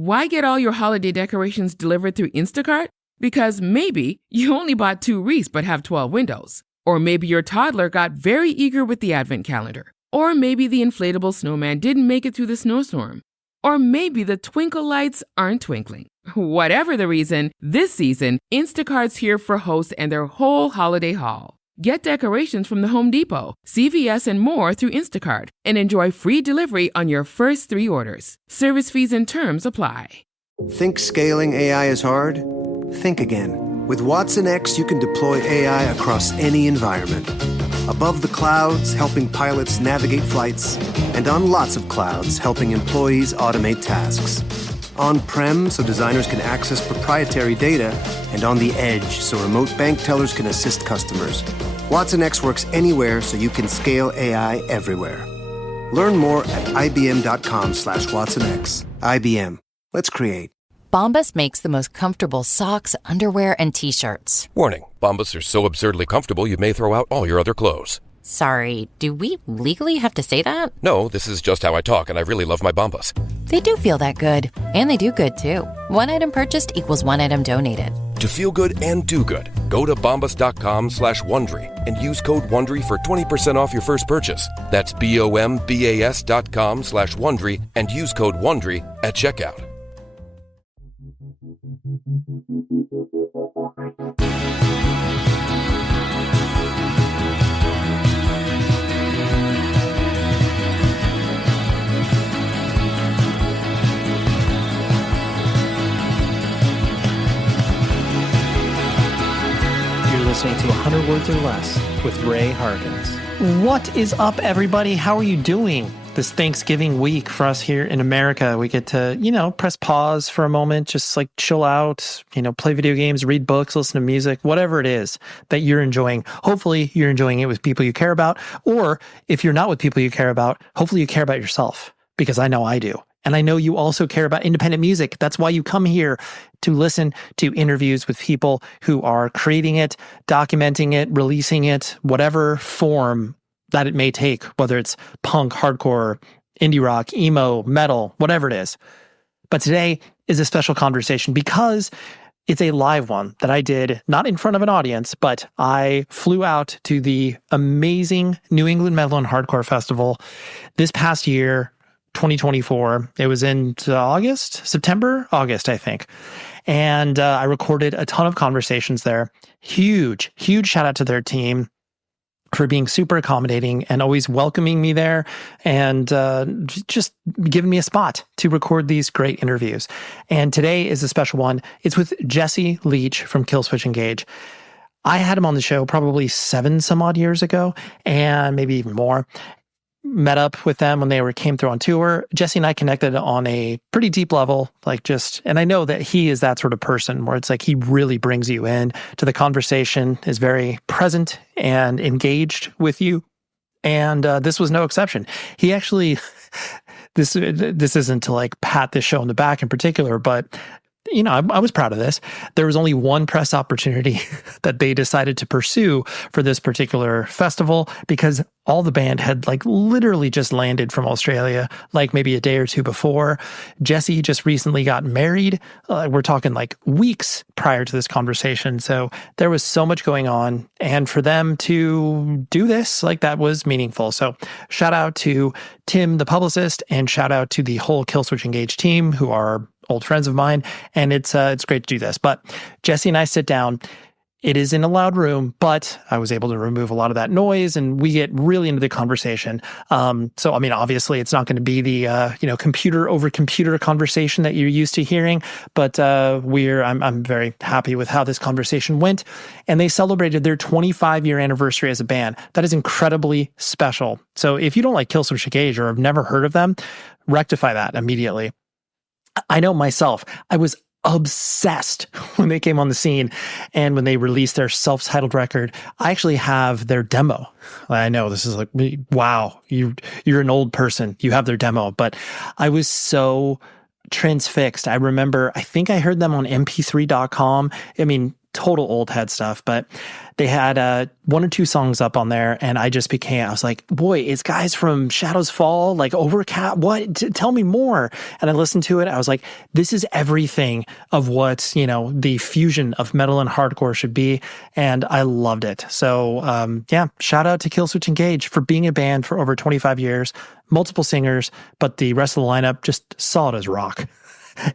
Why get all your holiday decorations delivered through Instacart? Because maybe you only bought 2 wreaths but have 12 windows. Or maybe your toddler got very eager with the advent calendar. Or maybe the inflatable snowman didn't make it through the snowstorm. Or maybe the twinkle lights aren't twinkling. Whatever the reason, this season, Instacart's here for hosts and their whole holiday haul. Get decorations from the Home Depot, CVS, and more through Instacart and enjoy free delivery on your first 3 orders. Service fees and terms apply. Think scaling AI is hard? Think again. With Watson X, you can deploy AI across any environment. Above the clouds, helping pilots navigate flights, and on lots of clouds, helping employees automate tasks. On-prem, so designers can access proprietary data, and on the edge, so remote bank tellers can assist customers. Watson X works anywhere, so you can scale AI everywhere. Learn more at ibm.com/WatsonX. IBM. Let's create. Bombas makes the most comfortable socks, underwear, and T-shirts. Warning, Bombas are so absurdly comfortable you may throw out all your other clothes. Sorry, do we legally have to say that? No, this is just how I talk, and I really love my Bombas. They do feel that good. And they do good, too. One item purchased equals one item donated. To feel good and do good, go to bombas.com/Wondery and use code Wondery for 20% off your first purchase. That's BOMBAS.com/Wondery and use code Wondery at checkout. You're listening to 100 Words or Less with Ray Harkins. What is up, everybody? How are you doing? This Thanksgiving week for us here in America, we get to, press pause for a moment, just like chill out, play video games, read books, listen to music, whatever it is that you're enjoying. Hopefully you're enjoying it with people you care about. Or if you're not with people you care about, hopefully you care about yourself, because I know I do. And I know you also care about independent music. That's why you come here to listen to interviews with people who are creating it, documenting it, releasing it, whatever form that it may take, whether it's punk, hardcore, indie rock, emo, metal, whatever it is. But today is a special conversation because it's a live one that I did, not in front of an audience, but I flew out to the amazing New England Metal and Hardcore Festival this past year, 2024. It was in September, August, I think. And I recorded a ton of conversations there. Huge shout out to their team for being super accommodating and always welcoming me there and just giving me a spot to record these great interviews. And today is a special one. It's with Jesse Leach from Killswitch Engage. I had him on the show probably 7 some odd years ago, and maybe even more. Met up with them when they came through on tour. Jesse and I connected on a pretty deep level, and I know that he is that sort of person where it's like he really brings you in to the conversation, is very present and engaged with you. And this was no exception. He actually, this isn't to pat this show on the back in particular, but I was proud of this. There was only one press opportunity that they decided to pursue for this particular festival because all the band had literally just landed from Australia, maybe a day or two before. Jesse just recently got married. We're talking weeks prior to this conversation. So there was so much going on. And for them to do this, that was meaningful. So shout out to Tim, the publicist, and shout out to the whole Killswitch Engage team who are old friends of mine, and it's great to do this. But Jesse and I sit down. It is in a loud room, but I was able to remove a lot of that noise, and we get really into the conversation. So, obviously, it's not going to be the computer over computer conversation that you're used to hearing, but I'm very happy with how this conversation went. And they celebrated their 25-year anniversary as a band. That is incredibly special. So, if you don't like Killswitch Engage or have never heard of them, rectify that immediately. I know myself, I was obsessed when they came on the scene and when they released their self-titled record. I actually have their demo. I know this is wow, you're an old person. You have their demo, but I was so transfixed. I remember, I think I heard them on mp3.com. total old head stuff, but they had one or two songs up on there, and I was like, boy, it's guys from Shadows Fall, like Overcast, what? Tell me more. And I listened to it, I was like, this is everything of what, the fusion of metal and hardcore should be, and I loved it. So, shout out to Killswitch Engage for being a band for over 25 years, multiple singers, but the rest of the lineup just solid as rock.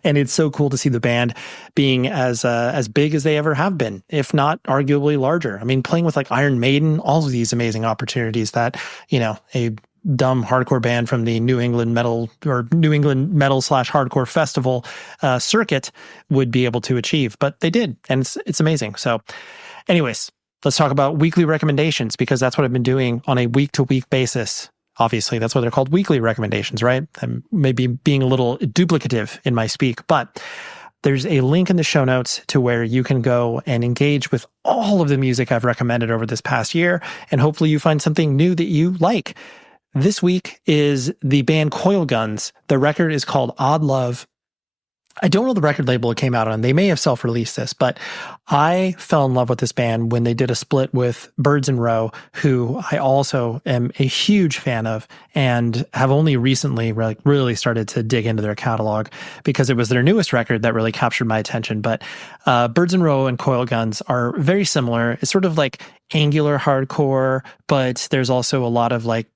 And it's so cool to see the band being as big as they ever have been, if not arguably larger. I mean, playing with like Iron Maiden, all of these amazing opportunities that, a dumb hardcore band from the New England metal / hardcore festival circuit would be able to achieve. But they did, and it's amazing. So anyways, let's talk about weekly recommendations, because that's what I've been doing on a week-to-week basis. Obviously, that's why they're called weekly recommendations, right? I'm maybe being a little duplicative in my speak, but there's a link in the show notes to where you can go and engage with all of the music I've recommended over this past year, and hopefully you find something new that you like. This week is the band Coil Guns. The record is called Odd Love. I don't know the record label it came out on. They may have self-released this, but I fell in love with this band when they did a split with Birds in Row, who I also am a huge fan of and have only recently really started to dig into their catalog, because it was their newest record that really captured my attention. But Birds in Row and Coil Guns are very similar. It's sort of like angular hardcore, but there's also a lot of like,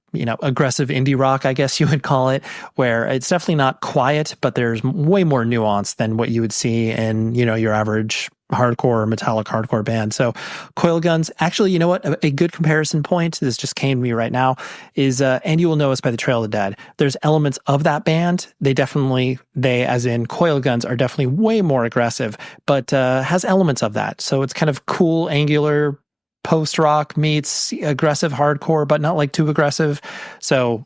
aggressive indie rock, I guess you would call it, where it's definitely not quiet, but there's way more nuance than what you would see in, your average hardcore or metallic hardcore band. So Coil Guns, actually, you know what? A good comparison point, this just came to me right now, is And You Will Know Us by the Trail of the Dead. There's elements of that band. They as in Coil Guns, are definitely way more aggressive, but has elements of that. So it's kind of cool, angular, post-rock meets aggressive hardcore, but not like too aggressive. So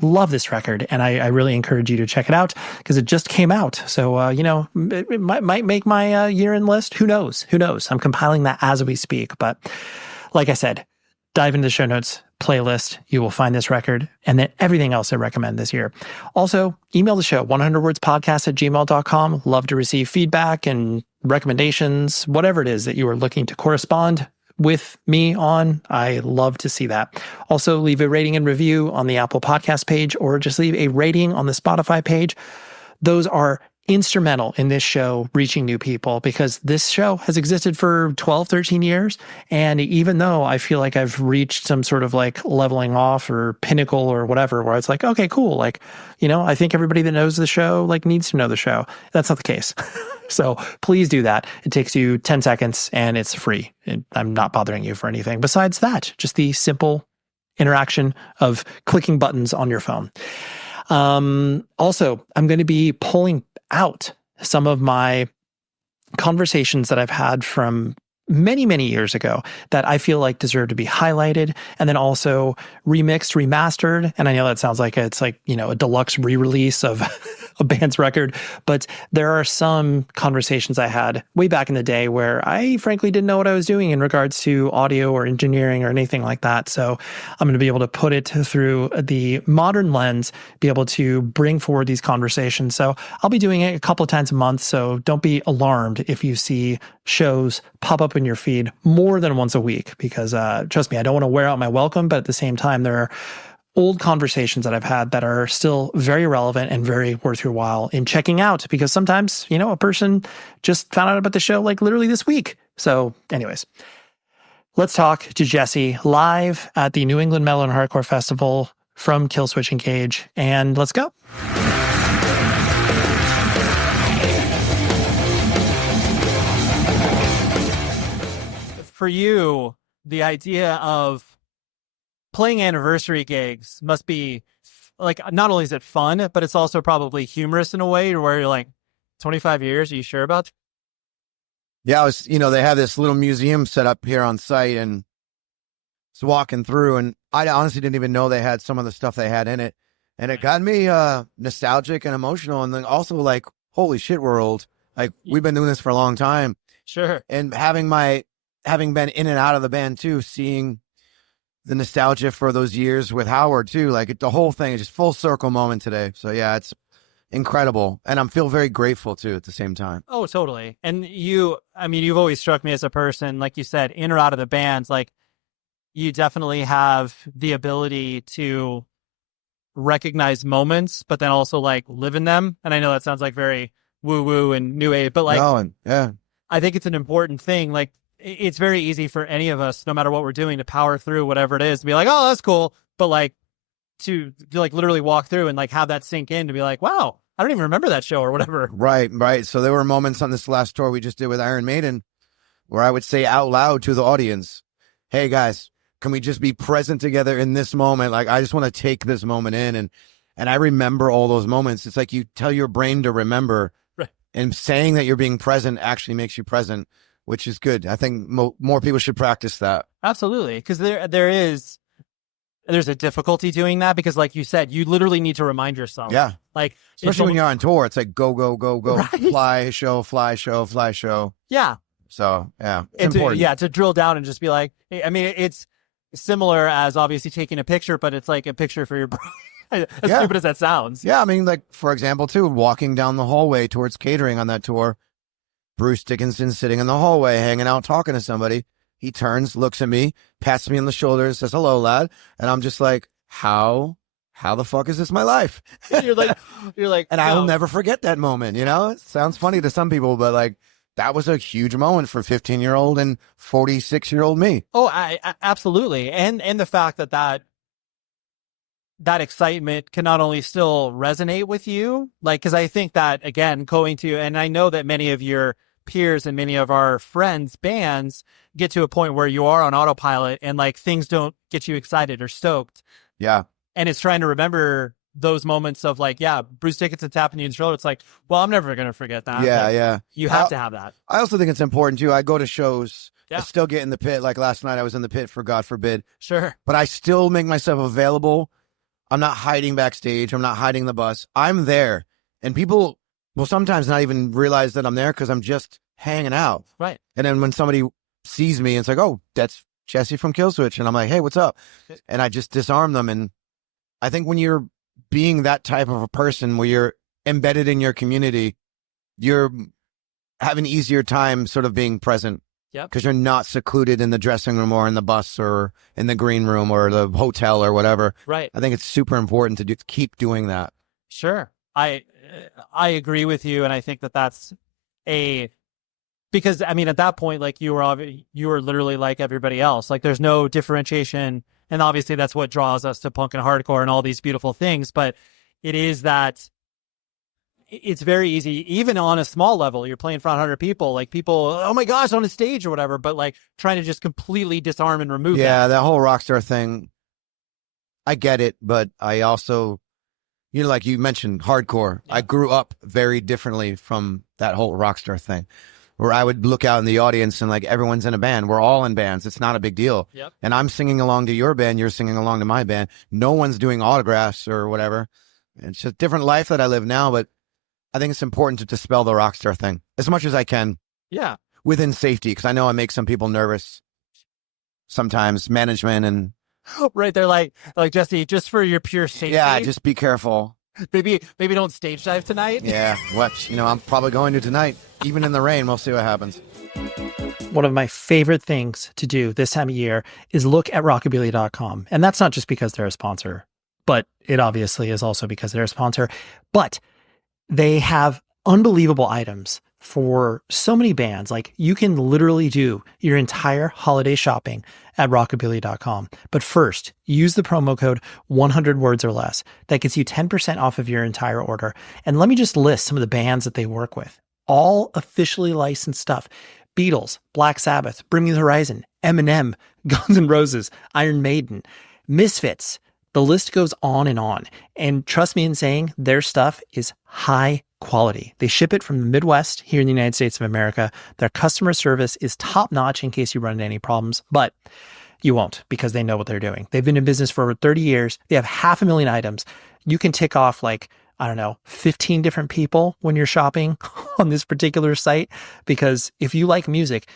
love this record, and I really encourage you to check it out, because it just came out. So, it might make my year-end list. Who knows? I'm compiling that as we speak. But like I said, dive into the show notes playlist. You will find this record and then everything else I recommend this year. Also, email the show, 100wordspodcast@gmail.com. Love to receive feedback and recommendations, whatever it is that you are looking to correspond with me on. I love to see that. Also, leave a rating and review on the Apple Podcast page, or just leave a rating on the Spotify page. Those are instrumental in this show reaching new people, because this show has existed for 12, 13 years. And even though I feel like I've reached some sort of like leveling off or pinnacle or whatever, where it's like, okay, cool. Like, I think everybody that knows the show like needs to know the show. That's not the case. So please do that. It takes you 10 seconds and it's free. I'm not bothering you for anything besides that, just the simple interaction of clicking buttons on your phone. Also, I'm going to be pulling out some of my conversations that I've had from many, many years ago that I feel like deserve to be highlighted, and then also remixed, remastered. And I know that sounds like it's like, a deluxe re-release of a band's record, but there are some conversations I had way back in the day where I frankly didn't know what I was doing in regards to audio or engineering or anything like that. So I'm going to be able to put it through the modern lens, be able to bring forward these conversations. So I'll be doing it a couple of times a month. So don't be alarmed if you see shows pop up in your feed more than once a week, because trust me, I don't want to wear out my welcome, but at the same time, there are old conversations that I've had that are still very relevant and very worth your while in checking out, because sometimes, a person just found out about the show like literally this week. So anyways, let's talk to Jesse live at the New England Metal and Hardcore Festival from Killswitch Engage, and let's go. For you, the idea of playing anniversary gigs must be like, not only is it fun, but it's also probably humorous in a way where you're like, 25 years, are you sure about that? Yeah, they have this little museum set up here on site, and it's walking through, and I honestly didn't even know they had some of the stuff they had in it. And it got me nostalgic and emotional, and then also like, holy shit, we're old. Like, we've been doing this for a long time. Sure. And having been in and out of the band too, seeing the nostalgia for those years with Howard too, like the whole thing is just full circle moment today. So yeah, incredible. And I feel very grateful too at the same time. Oh, totally. And you've always struck me as a person, like you said, in or out of the bands, like you definitely have the ability to recognize moments, but then also like live in them. And I know that sounds like very woo woo and new age, but like, I think it's an important thing. Like it's very easy for any of us, no matter what we're doing, to power through whatever it is and be like, oh, that's cool. But like to like literally walk through and like have that sink in to be like, wow, I don't even remember that show or whatever. Right. So there were moments on this last tour we just did with Iron Maiden where I would say out loud to the audience, hey guys, can we just be present together in this moment? Like, I just want to take this moment in. And I remember all those moments. It's like you tell your brain to remember. Right. And saying that you're being present actually makes you present, which is good. I think more people should practice that. Absolutely. Because there's a difficulty doing that because, like you said, you literally need to remind yourself. Yeah. Like, especially when you're on tour, it's like go, go, go, go, right? fly show. Yeah. So, yeah, it's important. To drill down and just be like, I mean, it's similar as obviously taking a picture, but it's like a picture for your brain. As stupid as that sounds. Yeah, I mean, like, for example, too, walking down the hallway towards catering on that tour, Bruce Dickinson sitting in the hallway, hanging out, talking to somebody. He turns, looks at me, pats me on the shoulder, says, hello, lad. And I'm just like, how the fuck is this my life? You're like, and I will never forget that moment. You know, it sounds funny to some people, but like, that was a huge moment for 15-year-old and 46-year-old me. Oh, I absolutely. And the fact that excitement can not only still resonate with you, like, because I think that, again, and I know that many of your peers and many of our friends' bands get to a point where you are on autopilot and like things don't get you excited or stoked. Yeah. And it's trying to remember those moments of like, yeah, Bruce Dickinson tapping you in the shoulder. It's like, well, I'm never going to forget that. Yeah, like, yeah. You have to have that. I also think it's important too. I go to shows. Yeah. I still get in the pit. Like last night I was in the pit for God Forbid. Sure. But I still make myself available. I'm not hiding backstage. I'm not hiding the bus. I'm there. And people will sometimes not even realize that I'm there because I'm just hanging out. Right. And then when somebody sees me, it's like, oh, that's Jesse from Killswitch. And I'm like, hey, what's up? And I just disarm them. And I think when you're being that type of a person where you're embedded in your community, you're having an easier time sort of being present. Yep. Because you're not secluded in the dressing room or in the bus or in the green room or the hotel or whatever. Right. I think it's super important to keep doing that. Sure. I agree with you. And I think that's because I mean, at that point, like you were literally like everybody else. Like there's no differentiation. And obviously that's what draws us to punk and hardcore and all these beautiful things. But it is that it's very easy, even on a small level, you're playing in front of 100 people, like people, oh my gosh, on a stage or whatever, but like trying to just completely disarm and remove that whole rock star thing. I get it, but I also, like you mentioned, hardcore. Yeah. I grew up very differently from that whole rock star thing, where I would look out in the audience and like everyone's in a band. We're all in bands. It's not a big deal. Yep. And I'm singing along to your band. You're singing along to my band. No one's doing autographs or whatever. It's just a different life that I live now, but I think it's important to dispel the rock star thing as much as I can. Yeah. Within safety, because I know I make some people nervous sometimes, management and... Right. They're like, Jesse, just for your pure safety. Yeah, just be careful. Maybe don't stage dive tonight. Yeah, I'm probably going to tonight. Even in the rain, we'll see what happens. One of my favorite things to do this time of year is look at rockabilly.com. And that's not just because they're a sponsor, but it obviously is also because they're a sponsor. But they have unbelievable items for so many bands. Like you can literally do your entire holiday shopping at rockabilly.com. But first, use the promo code 100 words or less. That gets you 10% off of your entire order. And let me just list some of the bands that they work with. All officially licensed stuff. Beatles, Black Sabbath, Bring Me the Horizon, Eminem, Guns N' Roses, Iron Maiden, Misfits. The list goes on. And trust me in saying their stuff is high quality. They ship it from the Midwest here in the United States of America. Their customer service is top notch in case you run into any problems, but you won't because they know what they're doing. They've been in business for over 30 years. They have 500,000 items. You can tick off 15 different people when you're shopping on this particular site, because if you like music,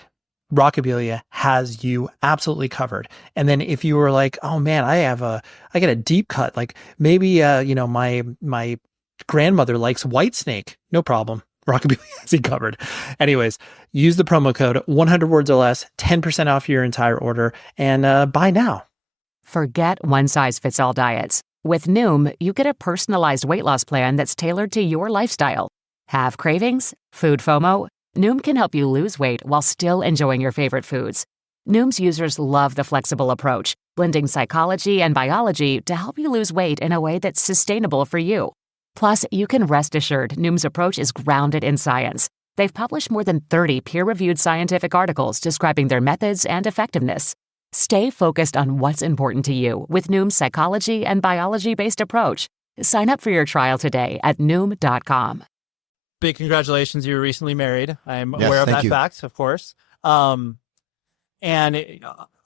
Rockabilia has you absolutely covered. And then if you were like, oh man, I get a deep cut, like maybe, my grandmother likes Whitesnake. No problem. Rockabilly has you covered. Anyways, use the promo code 100 words or less, 10% off your entire order, and buy now. Forget one-size-fits-all diets. With Noom, you get a personalized weight loss plan that's tailored to your lifestyle. Have cravings? Food FOMO? Noom can help you lose weight while still enjoying your favorite foods. Noom's users love the flexible approach, blending psychology and biology to help you lose weight in a way that's sustainable for you. Plus, you can rest assured Noom's approach is grounded in science. They've published more than 30 peer-reviewed scientific articles describing their methods and effectiveness. Stay focused on what's important to you with Noom's psychology and biology-based approach. Sign up for your trial today at Noom.com. Big congratulations. You were recently married. I'm Yes, aware of thank that you. fact, of course.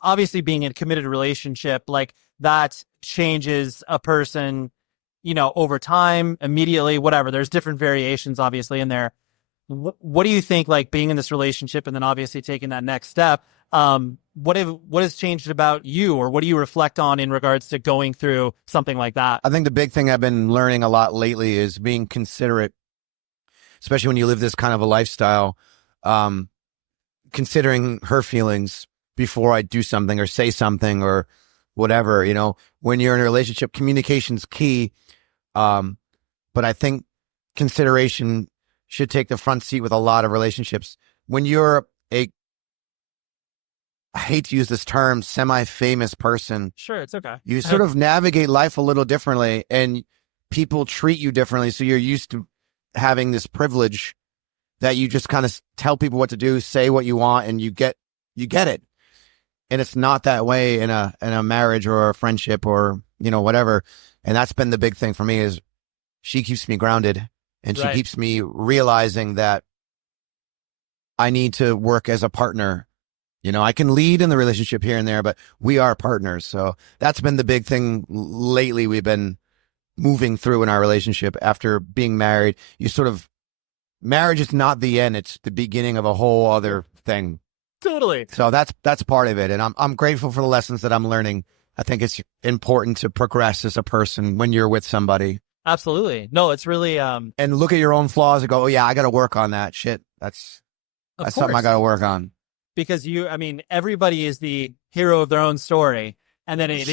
Obviously being in a committed relationship, like that changes a person, over time, immediately, whatever. There's different variations, obviously, in there. What do you think, like being in this relationship and then obviously taking that next step? What has changed about you, or what do you reflect on in regards to going through something like that? I think the big thing I've been learning a lot lately is being considerate, especially when you live this kind of a lifestyle, considering her feelings before I do something or say something or whatever. When you're in a relationship, communication's key. But I think consideration should take the front seat with a lot of relationships. When you're I hate to use this term, semi-famous person. Sure, it's okay. You sort of navigate life a little differently, and people treat you differently. So you're used to having this privilege that you just kind of tell people what to do, say what you want, and you get it. And it's not that way in a marriage or a friendship or, whatever. And that's been the big thing for me is she keeps me grounded, and she keeps me realizing that I need to work as a partner. I can lead in the relationship here and there, but we are partners. So that's been the big thing lately we've been moving through in our relationship after being married. Marriage is not the end. It's the beginning of a whole other thing. Totally. So that's part of it. And I'm grateful for the lessons that I'm learning. I think it's important to progress as a person when you're with somebody. Absolutely. No, it's really and look at your own flaws and go, oh yeah, I got to work on that shit. That's something I got to work on. Because everybody is the hero of their own story. And then it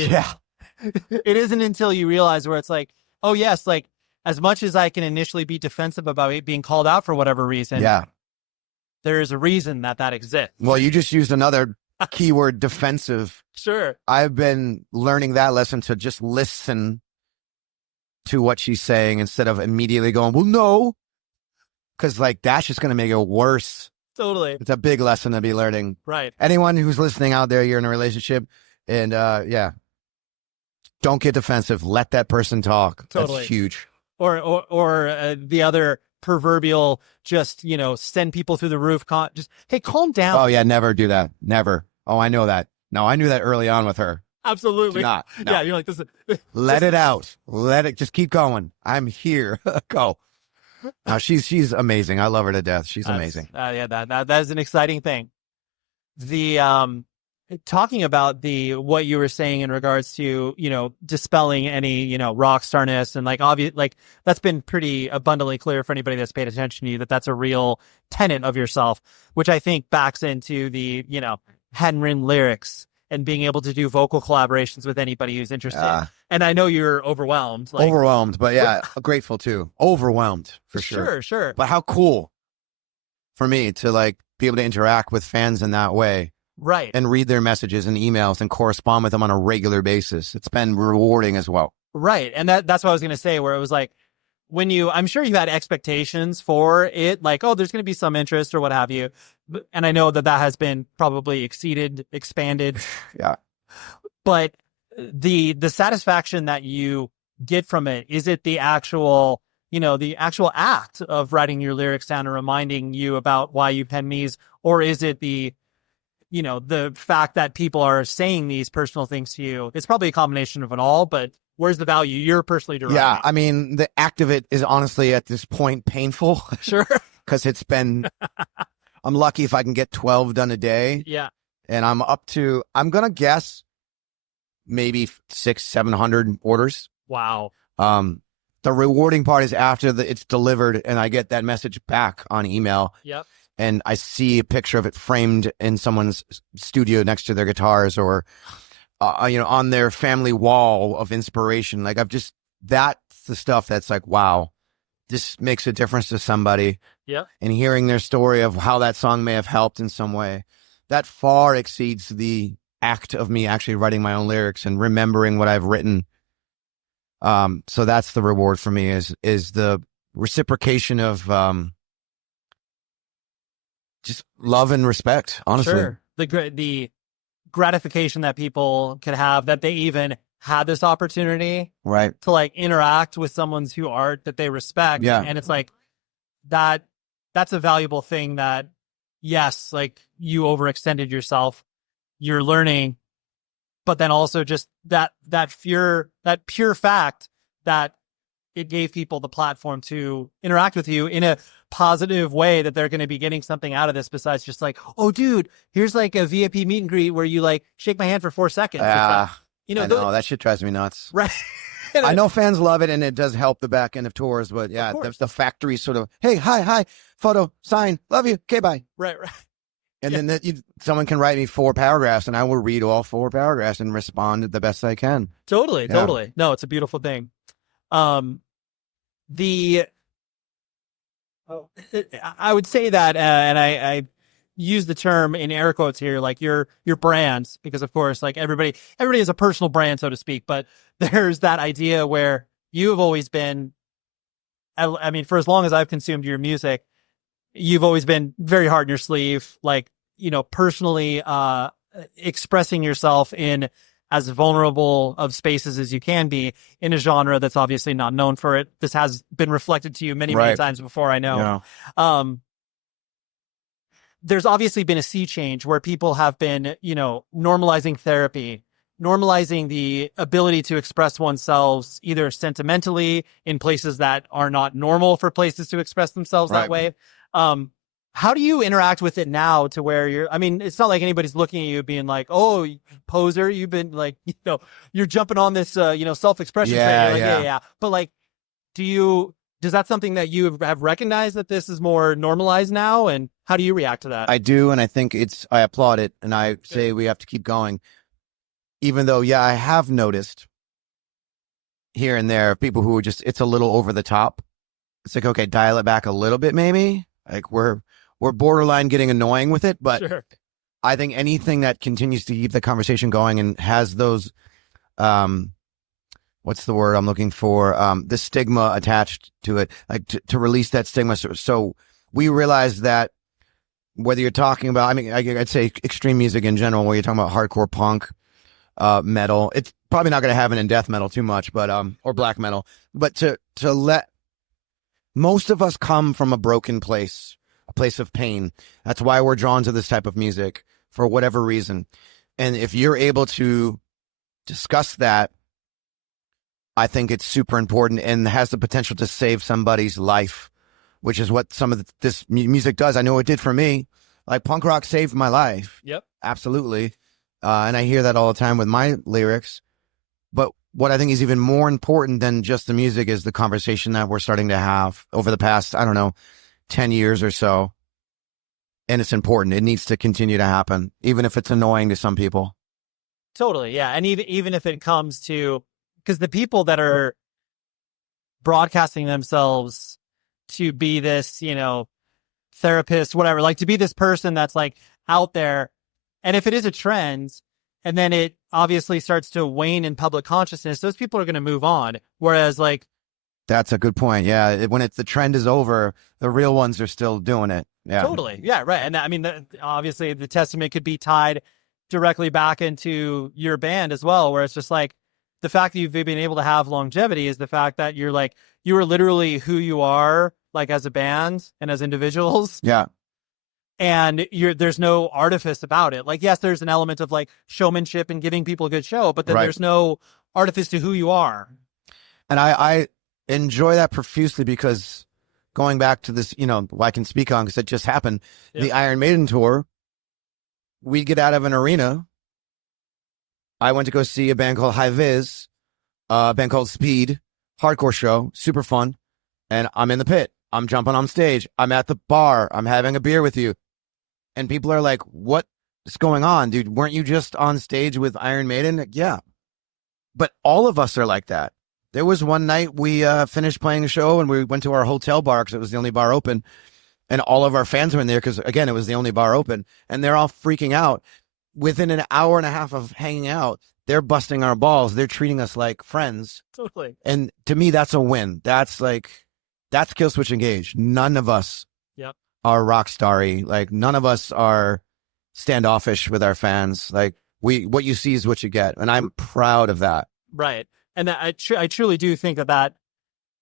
isn't until you realize where it's like, oh yes, like as much as I can initially be defensive about it being called out for whatever reason. Yeah. There is a reason that exists. Well, you just used another keyword, defensive. Sure. I've been learning that lesson to just listen to what she's saying instead of immediately going, well, no. Because that's just going to make it worse. Totally. It's a big lesson to be learning. Right. Anyone who's listening out there, you're in a relationship, and don't get defensive. Let that person talk. Totally. That's huge. Or the other proverbial, just send people through the roof. Just hey, calm down. Oh yeah, never do that. Never. Oh, I know that. No, I knew that early on with her. Absolutely. Do not. No. Yeah, you're like this. Let it out. Let it. Just keep going. I'm here. Go. No, she's amazing. I love her to death. She's amazing. That is an exciting thing. The talking about what you were saying in regards to dispelling any rock starness and that's been pretty abundantly clear for anybody that's paid attention to you that's a real tenet of yourself, which I think backs into the handwritten lyrics and being able to do vocal collaborations with anybody who's interested. And I know you're overwhelmed. Overwhelmed, but grateful too. Overwhelmed for sure. Sure. But how cool for me to be able to interact with fans in that way. Right. And read their messages and emails and correspond with them on a regular basis. It's been rewarding as well. Right. And that's what I was going to say, where it was like, I'm sure you had expectations for it, oh, there's going to be some interest or what have you. And I know that has been probably exceeded, expanded. Yeah. But the satisfaction that you get from it, is it the actual act of writing your lyrics down and reminding you about why you penned these? Or is it the fact that people are saying these personal things to you? It's probably a combination of it all, but where's the value you're personally deriving? Yeah, I mean, the act of it is honestly at this point painful. Sure. Because it's been, I'm lucky if I can get 12 done a day. Yeah. And I'm going to guess maybe 600-700 orders. Wow. The rewarding part is after it's delivered and I get that message back on email. Yep. And I see a picture of it framed in someone's studio next to their guitars or, on their family wall of inspiration. Like that's the stuff that's like, wow, this makes a difference to somebody. Yep. And hearing their story of how that song may have helped in some way, that far exceeds the act of me actually writing my own lyrics and remembering what I've written. So that's the reward for me is the reciprocation of just love and respect, honestly. Sure. The gratification that people can have that they even had this opportunity Right. to like interact with someone's art that they respect. Yeah. And it's like that's a valuable thing that, yes, like you overextended yourself, you're learning, but then also just that pure fact that it gave people the platform to interact with you in a positive way, that they're going to be getting something out of this besides just like, oh, dude, here's like a VIP meet and greet where you like shake my hand for 4 seconds. I know, that shit drives me nuts. right? I know fans love it and it does help the back end of tours, but yeah, the factory sort of, hey, hi, photo, sign, love you, okay, bye. Right. And then someone can write me 4 paragraphs and I will read all 4 paragraphs and respond the best I can. Totally. No, it's a beautiful thing. I would say that, and I use the term in air quotes here, like your brands, because of course, like everybody has a personal brand, so to speak, but there's that idea where you have always been, I mean, for as long as I've consumed your music, you've always been very hard in your sleeve, like, personally, expressing yourself in as vulnerable of spaces as you can be in a genre that's obviously not known for it. This has been reflected to you many times before, I know. Yeah. There's obviously been a sea change where people have been, normalizing therapy, normalizing the ability to express oneself either sentimentally in places that are not normal for places to express themselves that way. How do you interact with it now to where it's not like anybody's looking at you being like, oh, poser, you've been like, you're jumping on this, self-expression train. Yeah. But like, does that something that you have recognized that this is more normalized now? And how do you react to that? I do. And I think I applaud it. And I say we have to keep going. Even though, I have noticed here and there people who are just, it's a little over the top. It's like, okay, dial it back a little bit, maybe. Like we're borderline getting annoying with it, but sure. I think anything that continues to keep the conversation going and has those, what's the word I'm looking for? The stigma attached to it, like to release that stigma. So we realize that whether you're talking about, I'd say extreme music in general, where you're talking about hardcore punk, metal, it's probably not going to have it in death metal too much, but, or black metal, but to let, most of us come from a broken place, a place of pain. That's why we're drawn to this type of music for whatever reason. And if you're able to discuss that, I think it's super important and has the potential to save somebody's life, which is what some of this music does. I know it did for me. Like punk rock saved my life. Yep. Absolutely. And I hear that all the time with my lyrics. But what I think is even more important than just the music is the conversation that we're starting to have over the past, 10 years or so. And it's important. It needs to continue to happen, even if it's annoying to some people. Totally. Yeah. And even if it comes to, because the people that are broadcasting themselves to be this, therapist, whatever, like to be this person that's like out there. And if it is a trend, and then it obviously starts to wane in public consciousness, those people are going to move on. Whereas like, that's a good point. Yeah. When the trend is over, the real ones are still doing it. Yeah. Totally. Yeah. Right. And obviously the testament could be tied directly back into your band as well, where it's just like the fact that you've been able to have longevity is the fact that you are literally who you are, like as a band and as individuals. Yeah. And there's no artifice about it. Like, yes, there's an element of like showmanship and giving people a good show, but then there's no artifice to who you are. And I enjoy that profusely because going back to this, I can speak on because it just happened. The Iron Maiden tour, we'd get out of an arena. I went to go see a band called High Vis, a band called Speed, hardcore show, super fun. And I'm in the pit. I'm jumping on stage. I'm at the bar. I'm having a beer with you. And people are like, what's going on, dude? Weren't you just on stage with Iron Maiden? Like, yeah. But all of us are like that. There was one night we finished playing a show and we went to our hotel bar because it was the only bar open. And all of our fans were in there because, again, it was the only bar open. And they're all freaking out. Within an hour and a half of hanging out, they're busting our balls. They're treating us like friends. Totally. And to me, that's a win. That's Killswitch Engage. None of us are rock starry. Like, none of us are standoffish with our fans. Like, what you see is what you get. And I'm proud of that. Right. And I truly do think that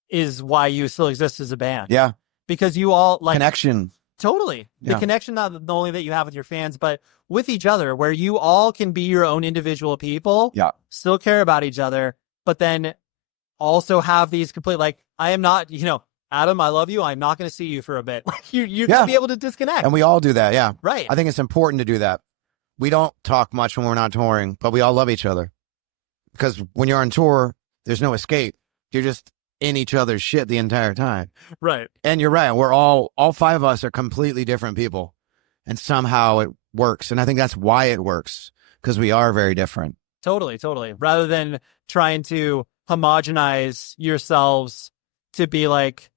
is why you still exist as a band. Yeah. Because you all like connection. Totally. The connection, not only that you have with your fans, but with each other, where you all can be your own individual people, still care about each other, but then also have these complete, like, I am not, Adam, I love you. I'm not going to see you for a bit. You're going to be able to disconnect. And we all do that. Yeah. Right. I think it's important to do that. We don't talk much when we're not touring, but we all love each other. Because when you're on tour, there's no escape. You're just in each other's shit the entire time. Right. And you're right. We're all five of us are completely different people. And somehow it works. And I think that's why it works. Because we are very different. Totally. Rather than trying to homogenize yourselves to be like,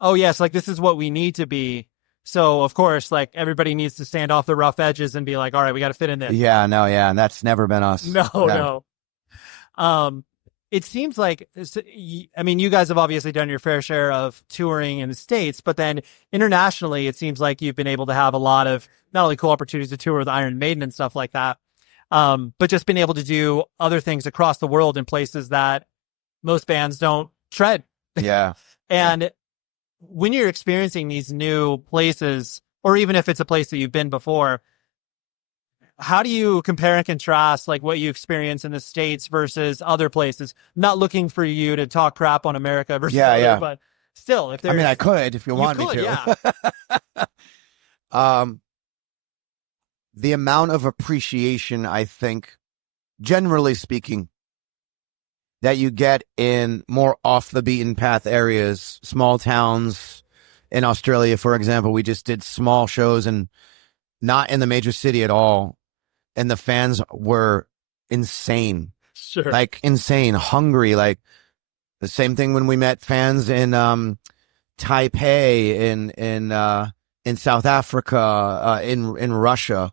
oh, yes, like this is what we need to be. So, of course, like everybody needs to stand off the rough edges and be like, all right, we got to fit in this. Yeah, no, yeah. And that's never been us. No. It seems like, I mean, you guys have obviously done your fair share of touring in the States, but then internationally, it seems like you've been able to have a lot of not only cool opportunities to tour with Iron Maiden and stuff like that, but just been able to do other things across the world in places that most bands don't tread. Yeah. And when you're experiencing these new places, or even if it's a place that you've been before, how do you compare and contrast like what you experience in the States versus other places? Not looking for you to talk crap on America versus other, but still, if there's... I mean, I could if you want me to. Yeah. The amount of appreciation, I think, generally speaking, that you get in more off the beaten path areas, small towns in Australia, for example. We just did small shows and not in the major city at all. And the fans were insane. Sure. Like insane, hungry. Like the same thing when we met fans in Taipei, in South Africa, in Russia.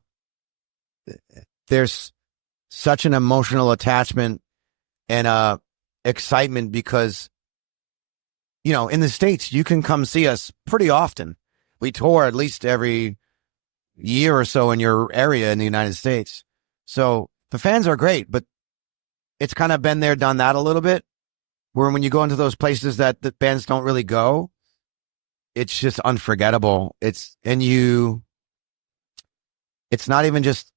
There's such an emotional attachment and excitement because, in the States, you can come see us pretty often. We tour at least every year or so in your area in the United States. So the fans are great, but it's kind of been there, done that a little bit, where when you go into those places that the bands don't really go, it's just unforgettable. It's not even just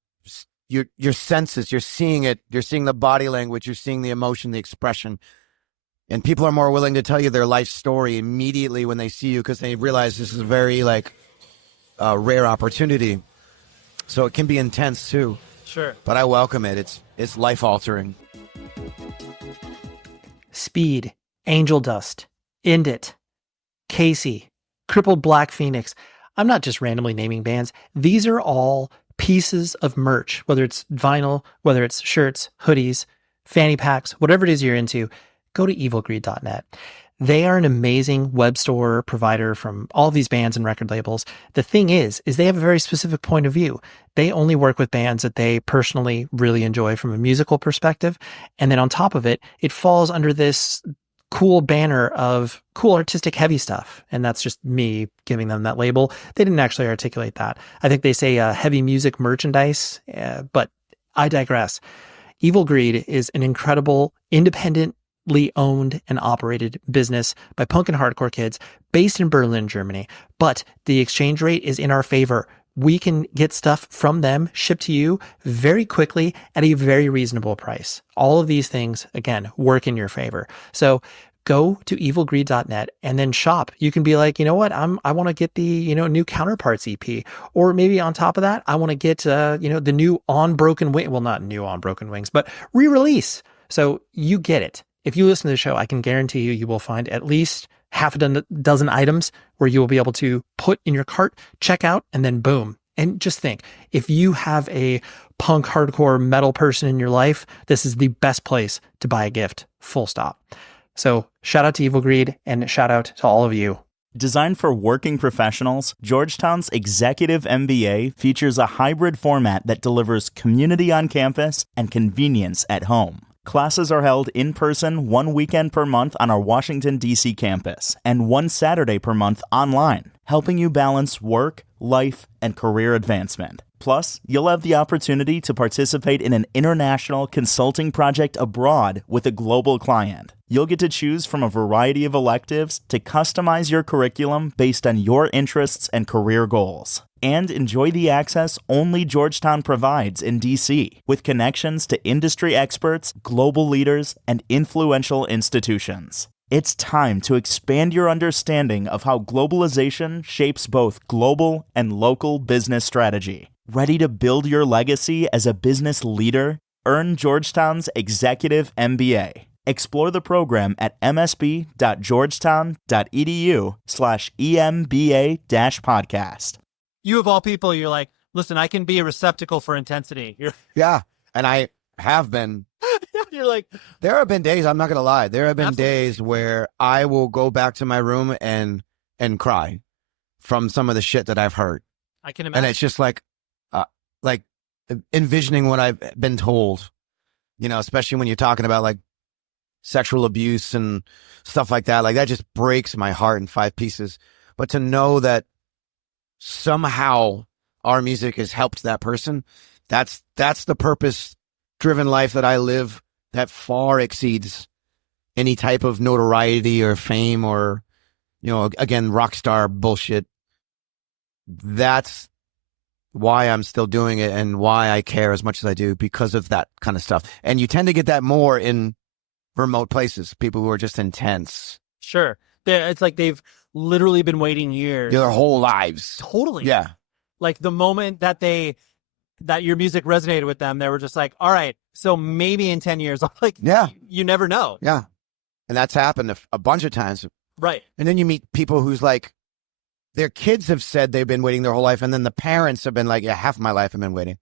your senses. You're seeing it. You're seeing the body language. You're seeing the emotion, the expression. And people are more willing to tell you their life story immediately when they see you because they realize this is a very rare opportunity. So it can be intense too. Sure. But I welcome it. It's life altering. Speed, Angel Dust, End It, Casey, Crippled Black Phoenix. I'm not just randomly naming bands. These are all pieces of merch, whether it's vinyl, whether it's shirts, hoodies, fanny packs, whatever it is you're into. Go to evilgreed.net. They are an amazing web store provider from all these bands and record labels. The thing is they have a very specific point of view. They only work with bands that they personally really enjoy from a musical perspective. And then on top of it, it falls under this cool banner of cool artistic heavy stuff. And that's just me giving them that label. They didn't actually articulate that. I think they say heavy music merchandise, but I digress. Evil Greed is an incredible independent owned and operated business by punk and hardcore kids based in Berlin, Germany. But the exchange rate is in our favor. We can get stuff from them shipped to you very quickly at a very reasonable price. All of these things, again, work in your favor. So go to evilgreed.net and then shop. You can be like, you know what? I want to get the, new Counterparts EP, or maybe on top of that, I want to get, the new On Broken Wings. Well, not new On Broken Wings, but re-release. So you get it. if you listen to the show, I can guarantee you will find at least half a dozen items where you will be able to put in your cart, check out, and then boom. And just think, if you have a punk, hardcore, metal person in your life, this is the best place to buy a gift, full stop. So shout out to Evil Greed and shout out to all of you. Designed for working professionals, Georgetown's Executive MBA features a hybrid format that delivers community on campus and convenience at home. Classes are held in person 1 weekend per month on our Washington, D.C. campus and 1 Saturday per month online, helping you balance work, life, and career advancement. Plus, you'll have the opportunity to participate in an international consulting project abroad with a global client. You'll get to choose from a variety of electives to customize your curriculum based on your interests and career goals. And enjoy the access only Georgetown provides in DC, with connections to industry experts, global leaders, and influential institutions. It's time to expand your understanding of how globalization shapes both global and local business strategy. Ready to build your legacy as a business leader? Earn Georgetown's Executive MBA. Explore the program at msb.georgetown.edu/EMBA-podcast. You of all people, you're like, listen, I can be a receptacle for intensity. Yeah, and I have been. You're like, there have been days, I'm not going to lie, there have been Absolutely. days where I will go back to my room and cry from some of the shit that I've heard. I can imagine. And it's just like envisioning what I've been told, especially when you're talking about like sexual abuse and stuff like that. Like that just breaks my heart in 5 pieces. But to know that somehow our music has helped that person, that's the purpose-driven life that I live that far exceeds any type of notoriety or fame or, again, rock star bullshit. That's why I'm still doing it and why I care as much as I do, because of that kind of stuff. And you tend to get that more in remote places, people who are just intense. Sure. It's like they've literally been waiting years. Their whole lives. Totally. Yeah. Like the moment that your music resonated with them, they were just like, all right, so maybe in 10 years, I'm like, yeah, you never know. Yeah. And that's happened a bunch of times. Right. And then you meet people who's like, their kids have said they've been waiting their whole life. And then the parents have been like, yeah, half my life I've been waiting.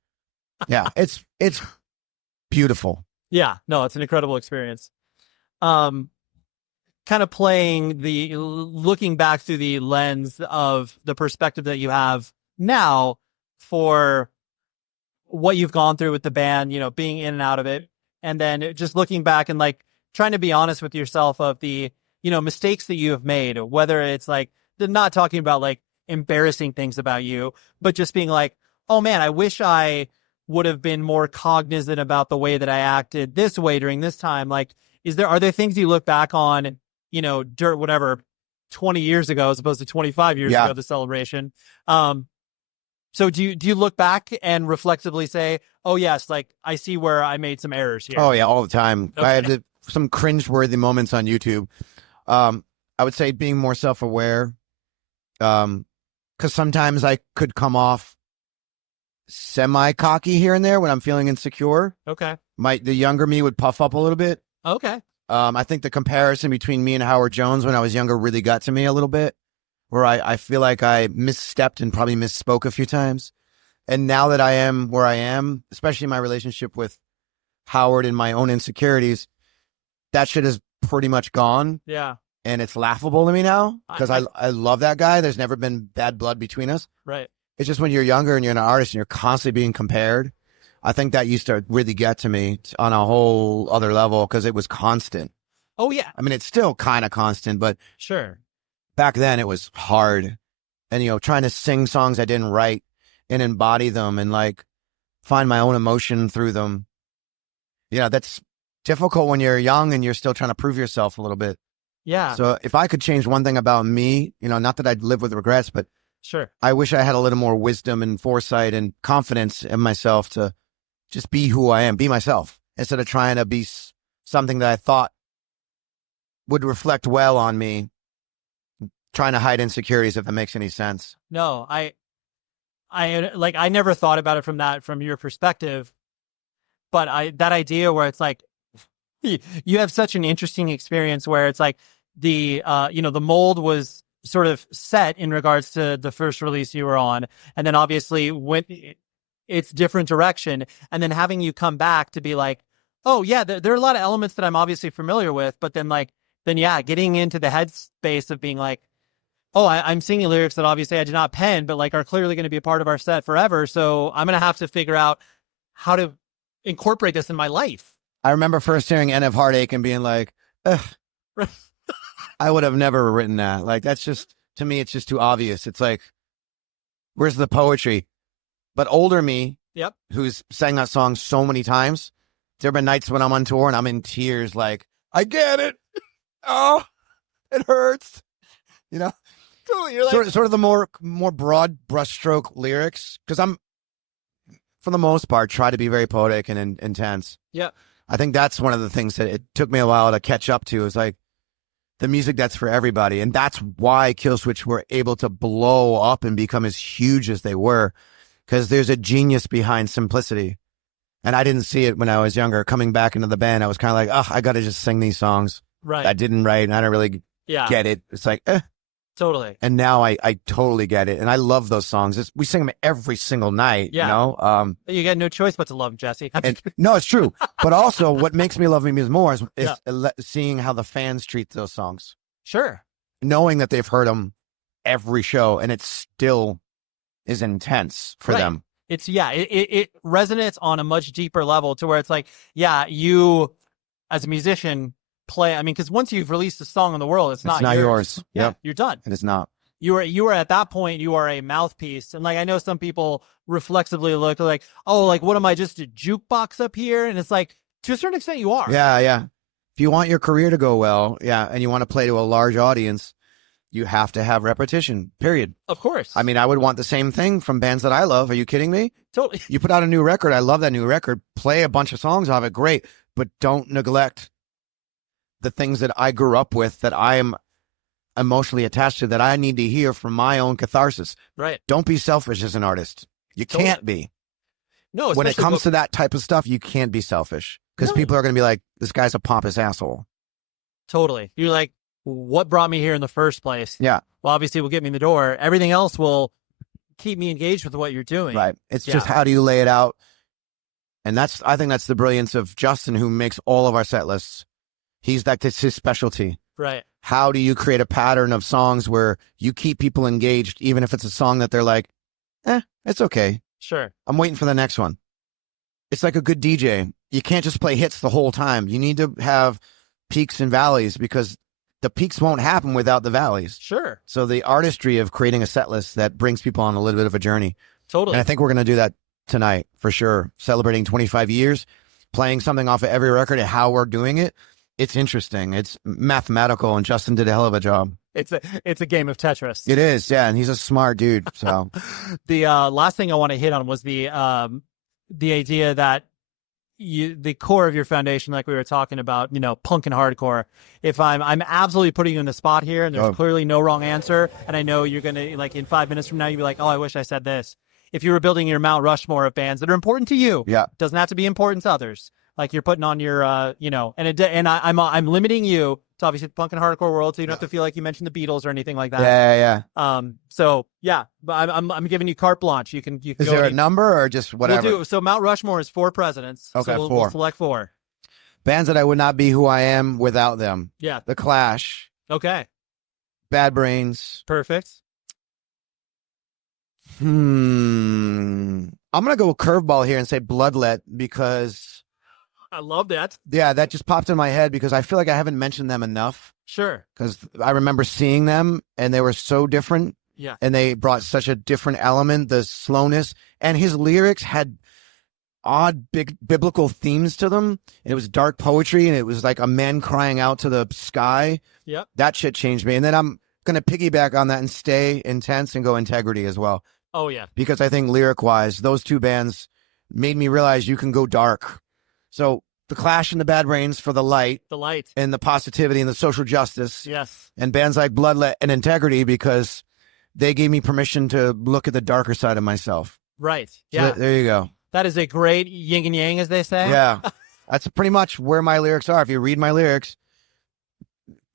Yeah. it's beautiful. Yeah. No, it's an incredible experience. Kind of looking back through the lens of the perspective that you have now for what you've gone through with the band, being in and out of it. And then just looking back and like trying to be honest with yourself of the, mistakes that you have made, whether it's like not talking about like embarrassing things about you, but just being like, oh man, I wish I would have been more cognizant about the way that I acted this way during this time. Like, are there things you look back on, whatever, 20 years ago, as opposed to 25 years ago, the celebration? So do you look back and reflexively say, oh yes, like I see where I made some errors here? Oh yeah, all the time. Okay. I have some cringeworthy moments on YouTube. I would say being more self-aware, because sometimes I could come off semi-cocky here and there when I'm feeling insecure. Okay. The younger me would puff up a little bit. Okay. I think the comparison between me and Howard Jones when I was younger really got to me a little bit, where I feel like I misstepped and probably misspoke a few times. And now that I am where I am, especially my relationship with Howard and my own insecurities, that shit is pretty much gone. Yeah. And it's laughable to me now because I love that guy. There's never been bad blood between us. Right. It's just when you're younger and you're an artist and you're constantly being compared, I think that used to really get to me on a whole other level because it was constant. Oh, yeah. I mean, it's still kind of constant, but Sure. back then it was hard. And, trying to sing songs I didn't write and embody them and like find my own emotion through them. That's difficult when you're young and you're still trying to prove yourself a little bit. Yeah. So if I could change one thing about me, not that I'd live with regrets, but Sure. I wish I had a little more wisdom and foresight and confidence in myself to just be who I am, be myself, instead of trying to be something that I thought would reflect well on me, trying to hide insecurities, if that makes any sense. No, I never thought about it from your perspective, but that idea where it's like, You have such an interesting experience where it's like the mold was sort of set in regards to the first release you were on, and then obviously went its different direction, and then having you come back to be like, oh yeah, there are a lot of elements that I'm obviously familiar with, but then getting into the headspace of being like, oh, I'm singing lyrics that obviously I did not pen, but like are clearly going to be a part of our set forever. So I'm going to have to figure out how to incorporate this in my life. I remember first hearing End of Heartache and being like, ugh, I would have never written that. Like, that's just, to me, it's just too obvious. It's like, where's the poetry? But older me, yep, who's sang that song so many times, there have been nights when I'm on tour and I'm in tears like, I get it. Oh, it hurts. You know? You're like, sort of the more broad brushstroke lyrics, because I'm, for the most part, try to be very poetic and intense. Yeah. I think that's one of the things that it took me a while to catch up to, is like the music that's for everybody. And that's why Killswitch were able to blow up and become as huge as they were, because there's a genius behind simplicity. And I didn't see it when I was younger. Coming back into the band, I was kind of like, oh, I got to just sing these songs. Right. I didn't write, and I don't really get it. It's like, Totally. And now I totally get it. And I love those songs. We sing them every single night, yeah. You know? You got no choice but to love them, Jesse. No, it's true. But also what makes me love music more is seeing how the fans treat those songs. Sure. Knowing that they've heard them every show and it still is intense for them. It's, it resonates on a much deeper level to where it's like, you as a musician play, I mean, because once you've released a song in the world, it's not yours. Yep. You're done. And it's not. You are at that point, you are a mouthpiece. And like, I know some people reflexively look like, oh, like, what am I, just a jukebox up here? And it's like, to a certain extent you are. Yeah. If you want your career to go well, and you want to play to a large audience, you have to have repetition, period. Of course. I mean, I would want the same thing from bands that I love. Are you kidding me? Totally. You put out a new record. I love that new record. Play a bunch of songs of it. Great. But don't neglect the things that I grew up with, that I am emotionally attached to, that I need to hear from my own catharsis. Right. Don't be selfish as an artist. You can't be. No, when it comes to that type of stuff, you can't be selfish, because people are going to be like, this guy's a pompous asshole. Totally. You're like, what brought me here in the first place? Yeah. Well, obviously will get me in the door. Everything else will keep me engaged with what you're doing. Right. It's just, how do you lay it out? And I think that's the brilliance of Justin, who makes all of our set lists. It's his specialty. Right. How do you create a pattern of songs where you keep people engaged, even if it's a song that they're like, it's okay. Sure. I'm waiting for the next one. It's like a good DJ. You can't just play hits the whole time. You need to have peaks and valleys, because the peaks won't happen without the valleys. Sure. So the artistry of creating a set list that brings people on a little bit of a journey. Totally. And I think we're going to do that tonight for sure. Celebrating 25 years, playing something off of every record, and how we're doing it. It's interesting. It's mathematical, and Justin did a hell of a job. It's a game of Tetris. It is, yeah, and he's a smart dude. So the last thing I want to hit on was the idea that the core of your foundation, like we were talking about, punk and hardcore. If I'm absolutely putting you in the spot here, and there's clearly no wrong answer, and I know you're gonna, like, in 5 minutes from now, you'd be like, oh, I wish I said this. If you were building your Mount Rushmore of bands that are important to you, doesn't have to be important to others. Like, you're putting on your, and I'm limiting you to obviously the punk and hardcore world, so you don't have to feel like you mentioned the Beatles or anything like that. Yeah. But I'm giving you carte blanche. You can. Is there a number or just whatever? So Mount Rushmore is 4 presidents. Okay, so 4. We'll select 4 bands that I would not be who I am without them. Yeah. The Clash. Okay. Bad Brains. Perfect. I'm gonna go curveball here and say Bloodlet, because I love that. Yeah, that just popped in my head because I feel like I haven't mentioned them enough. Sure. Because I remember seeing them and they were so different. Yeah. And they brought such a different element, the slowness. And his lyrics had odd, big biblical themes to them. And it was dark poetry, and it was like a man crying out to the sky. Yep. That shit changed me. And then I'm going to piggyback on that and stay intense and go Integrity as well. Oh, yeah. Because I think lyric-wise, those 2 bands made me realize you can go dark. So the Clash and the Bad Brains for the light. The light. And the positivity and the social justice. Yes. And bands like Bloodlet and Integrity, because they gave me permission to look at the darker side of myself. Right. Yeah. So there you go. That is a great yin and yang, as they say. Yeah. That's pretty much where my lyrics are. If you read my lyrics,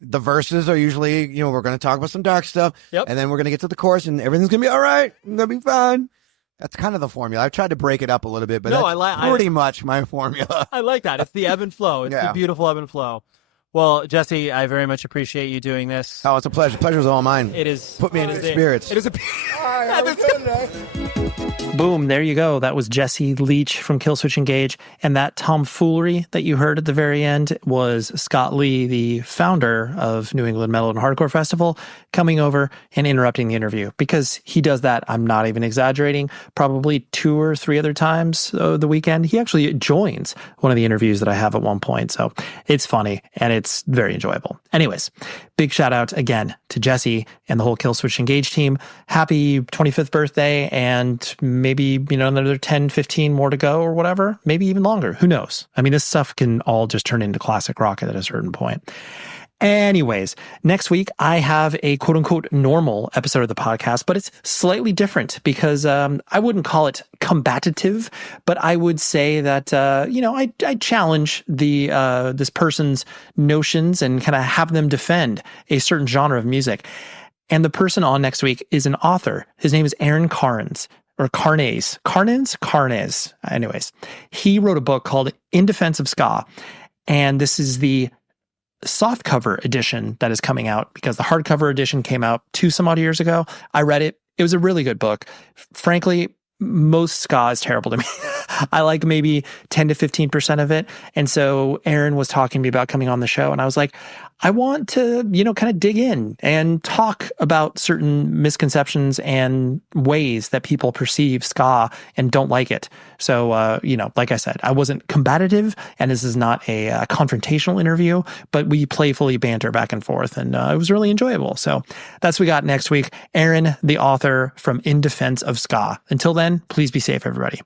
the verses are usually, we're going to talk about some dark stuff, and then we're going to get to the chorus, and everything's going to be all right. I'm going to be fine. That's kind of the formula. I've tried to break it up a little bit, but that's pretty much my formula. I like that. It's the ebb and flow. It's the beautiful ebb and flow. Well, Jesse, I very much appreciate you doing this. Oh, it's a pleasure. Pleasure's all mine. It is. Put me in the spirits. It is a. Boom, there you go. That was Jesse Leach from Killswitch Engage. And that tomfoolery that you heard at the very end was Scott Lee, the founder of New England Metal and Hardcore Festival, coming over and interrupting the interview. Because he does that, I'm not even exaggerating, probably 2 or 3 other times the weekend. He actually joins one of the interviews that I have at one point. So it's funny and it's very enjoyable. Anyways, big shout out again to Jesse and the whole Killswitch Engage team. Happy 25th birthday, and maybe, another 10, 15 more to go or whatever, maybe even longer. Who knows? I mean, this stuff can all just turn into classic rock at a certain point. Anyways, next week I have a quote unquote normal episode of the podcast, but it's slightly different because I wouldn't call it combative, but I would say that, I challenge this person's notions and kind of have them defend a certain genre of music. And the person on next week is an author. His name is Aaron Carnes. Or Carnes. Anyways, he wrote a book called In Defense of Ska. And this is the softcover edition that is coming out because the hardcover edition came out 2 some odd years ago. I read it. It was a really good book. Frankly, most ska is terrible to me. I like maybe 10 to 15% of it. And so Aaron was talking to me about coming on the show, and I was like, I want to, kind of dig in and talk about certain misconceptions and ways that people perceive ska and don't like it. So, like I said, I wasn't combative, and this is not a confrontational interview, but we playfully banter back and forth, and it was really enjoyable. So that's what we got next week. Aaron, the author from In Defense of Ska. Until then, please be safe, everybody.